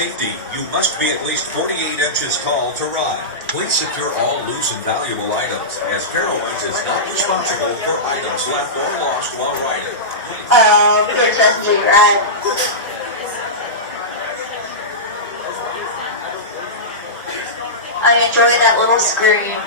safety, you must be at least 48 inches tall to ride. Please secure all loose and valuable items, as Carowinds is not responsible for items left or lost while riding. Oh, because that's me, right? I enjoy that little scream.